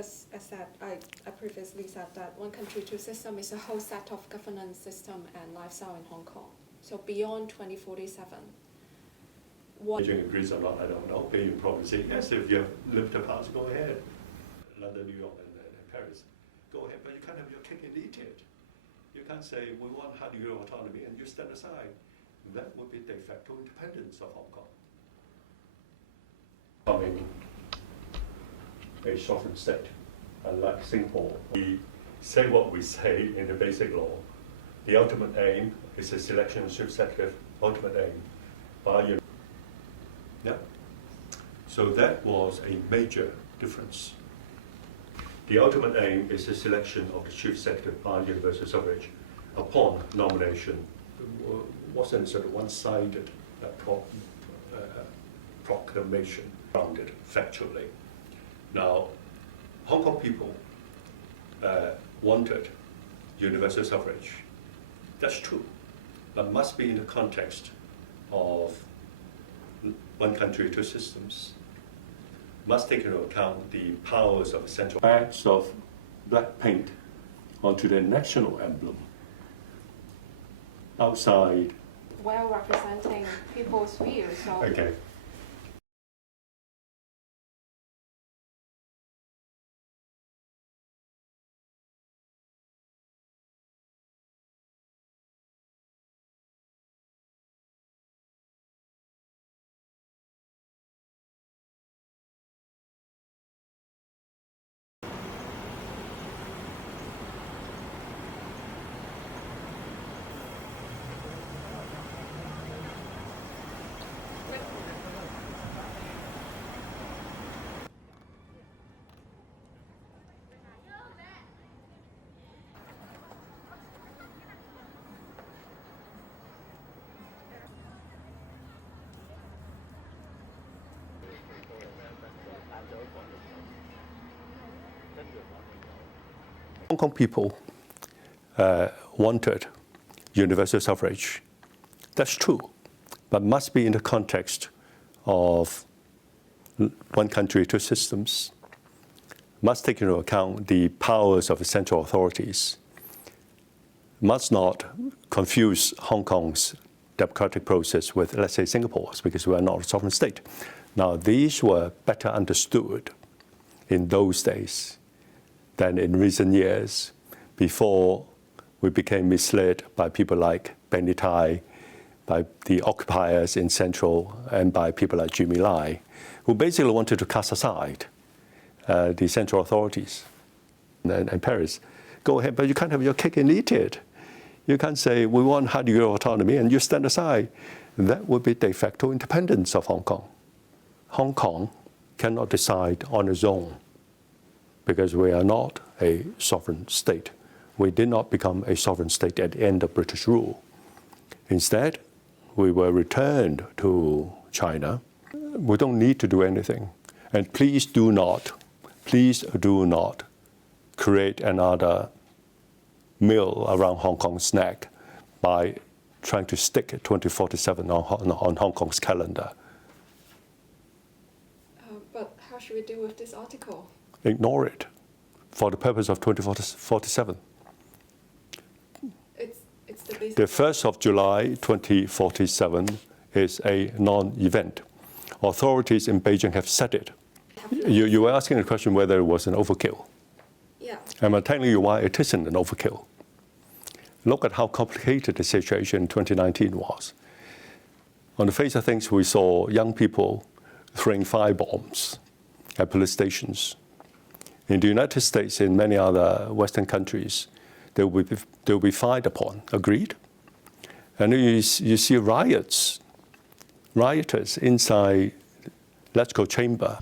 I previously said that one country, two system is a whole set of governance system and lifestyle in Hong Kong. So beyond 2047. Beijing agrees or not, I don't know. Beijing probably say, yes, if you have lived the past, go ahead. London, New York, and Paris, go ahead. But you can't have your cake and eat it. You can't say, we want 100-year autonomy, and you stand aside. That would be de facto independence of Hong Kong. Becoming a sovereign state, unlike Singapore. We say what we say in the basic law. The ultimate aim is the selection of chief executive, ultimate aim by your. Yeah. So that was a major difference. The ultimate aim is the selection of the chief executive by universal suffrage upon nomination. It wasn't sort of one-sided proclamation, grounded factually. Now, Hong Kong people wanted universal suffrage. That's true, but must be in the context of one country, two systems. Must take into account the powers of central. Bags of black paint onto the national emblem outside. Well representing people's views. So Okay. Hong Kong people wanted universal suffrage. That's true, but must be in the context of one country, two systems. Must take into account the powers of the central authorities. Must not confuse Hong Kong's democratic process with, let's say, Singapore's, because we are not a sovereign state. Now, these were better understood in those days than in recent years, before we became misled by people like Benny Tai, by the occupiers in Central, and by people like Jimmy Lai, who basically wanted to cast aside the central authorities and Paris. Go ahead, but you can't have your cake and eat it. You can't say, we want 100-year autonomy, and you stand aside. That would be de facto independence of Hong Kong. Hong Kong cannot decide on its own, because we are not a sovereign state. We did not become a sovereign state at the end of British rule. Instead, we were returned to China. We don't need to do anything. And please do not create another mill around Hong Kong's neck by trying to stick 2047 on Hong Kong's calendar. But how should we deal with this article? Ignore it for the purpose of 2047. It's the basic. The 1st of July 2047 is a non-event. Authorities in Beijing have said it. You were asking the question whether it was an overkill. Yeah. And I'm telling you why it isn't an overkill. Look at how complicated the situation in 2019 was. On the face of things, we saw young people throwing firebombs at police stations. In the United States, in many other Western countries, they will be fired upon, agreed? And you see rioters inside Let's Go chamber.